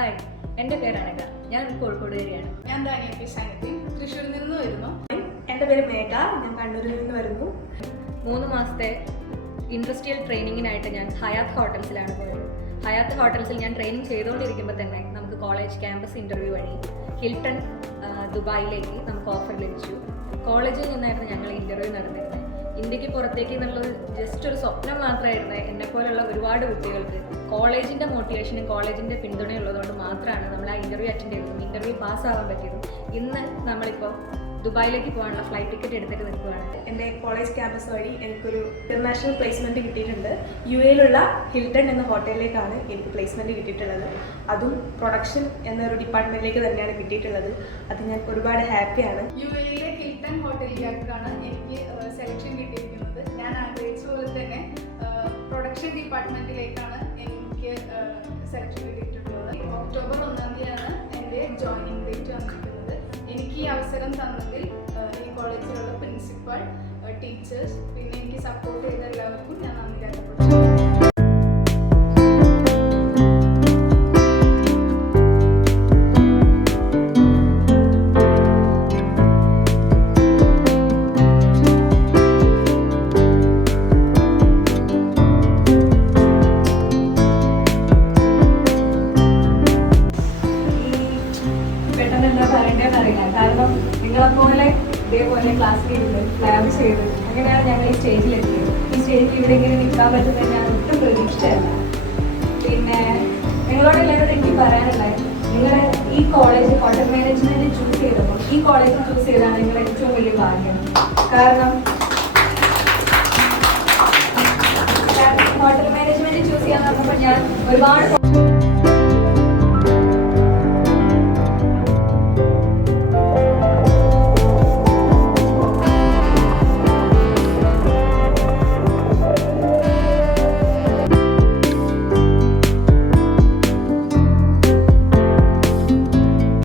Hi, എൻ്റെ പേര് അനഘ. ഞാൻ കോഴിക്കോടുകാരിയാണ്. ഞാൻ തൃശ്ശൂരിൽ നിന്ന് വരുന്നു. എൻ്റെ പേര് മേഘ. ഞാൻ കണ്ണൂരിൽ നിന്ന് വരുന്നു. 3 മാസത്തെ ഇൻഡസ്ട്രിയൽ ട്രെയിനിങ്ങിനായിട്ട് ഞാൻ ഹയാത്ത് ഹോട്ടൽസിലാണ് പോയത്. ഹയാത്ത് ഹോട്ടൽസിൽ ഞാൻ ട്രെയിനിങ് ചെയ്തുകൊണ്ടിരിക്കുമ്പോൾ തന്നെ നമുക്ക് കോളേജ് ക്യാമ്പസ് ഇൻ്റർവ്യൂ വഴി ഹിൽട്ടൺ ദുബായിലേക്ക് നമുക്ക് ഓഫർ ലഭിച്ചു. കോളേജിൽ നിന്നായിരുന്നു ഞങ്ങൾ ഇൻ്റർവ്യൂ നടന്നിരുന്നത്. ഇന്ത്യക്ക് പുറത്തേക്ക് എന്നുള്ളത് ജസ്റ്റ് ഒരു സ്വപ്നം മാത്രമായിരുന്നു. എന്നെപ്പോലുള്ള ഒരുപാട് കുട്ടികൾക്ക് കോളേജിൻ്റെ മോട്ടിവേഷനും കോളേജിൻ്റെ പിന്തുണയുള്ളതുകൊണ്ട് മാത്രമാണ് നമ്മൾ ആ ഇൻ്റർവ്യൂ അറ്റൻഡ് ചെയ്തതും ഇൻ്റർവ്യൂ പാസ്സാവാൻ പറ്റിയതും. ഇന്ന് നമ്മളിപ്പോൾ ദുബായിലേക്ക് പോകാനുള്ള ഫ്ലൈറ്റ് ടിക്കറ്റ് എടുത്തിട്ട് നിൽക്കുകയാണ്. എൻ്റെ കോളേജ് ക്യാമ്പസ് വഴി എനിക്കൊരു ഇൻ്റർനാഷണൽ പ്ലേസ്മെൻറ്റ് കിട്ടിയിട്ടുണ്ട്. UAEയിലുള്ള ഹിൽട്ടൺ എന്ന ഹോട്ടലിലേക്കാണ് എനിക്ക് പ്ലേസ്മെൻറ്റ് കിട്ടിയിട്ടുള്ളത്. അതും പ്രൊഡക്ഷൻ എന്നൊരു ഡിപ്പാർട്ട്മെൻറ്റിലേക്ക് തന്നെയാണ് കിട്ടിയിട്ടുള്ളത്. അത് ഞാൻ ഒരുപാട് ഹാപ്പിയാണ്. UAEയിലെ ഹിൽട്ടൺ ഹോട്ടലിലേക്കാണ് എനിക്ക് സെലക്ഷൻ കിട്ടിയിരിക്കുന്നത്. ഞാൻ ആഗ്രഹിച്ച പോലെ തന്നെ പ്രൊഡക്ഷൻ ഡിപ്പാർട്ട്മെൻറ്റിലേക്കാണ് എനിക്ക് സെലക്ഷൻ കിട്ടിയിട്ടുള്ളത്. ഒക്ടോബർ 1-ാം തീയതിയാണ് എൻ്റെ ജോയിനിങ് ഡേറ്റ് വന്നിരിക്കുന്നത്. എനിക്ക് ഈ അവസരം തന്നതിൽ ഈ കോളേജിലുള്ള പ്രിൻസിപ്പൽ, ടീച്ചേഴ്സ്, പിന്നെ എനിക്ക് സപ്പോർട്ട് ചെയ്ത എല്ലാവർക്കും ഞാൻ നന്ദി രേഖപ്പെടുത്തുന്നു. പെട്ടെന്ന് എന്താ പറയേണ്ടതെന്ന് അറിയില്ല. കാരണം നിങ്ങളെപ്പോലെ ഇതേപോലെ ക്ലാസ് ചെയ്ത് ലാബ് ചെയ്ത് അങ്ങനെയാണ് ഞങ്ങൾ ഈ സ്റ്റേജിലെത്തിയത്. ഈ സ്റ്റേജിൽ ഇവിടെ ഇങ്ങനെ നിൽക്കാൻ പറ്റുന്നത് ഞാൻ ഒട്ടും പ്രതീക്ഷിച്ചതല്ല. പിന്നെ നിങ്ങളോട് എല്ലാവരോടും എനിക്ക് പറയാനുള്ളത്, നിങ്ങൾ ഈ കോളേജ് ഹോട്ടൽ മാനേജ്മെൻറ്റ് ചൂസ് ചെയ്തപ്പോൾ ഈ കോളേജ് ചൂസ് ചെയ്താണ് നിങ്ങളുടെ ഏറ്റവും വലിയ ഭാഗ്യം. കാരണം ഹോട്ടൽ മാനേജ്മെൻറ്റ് ചൂസ് ചെയ്യാൻ പറഞ്ഞപ്പോൾ ഞാൻ ഒരുപാട്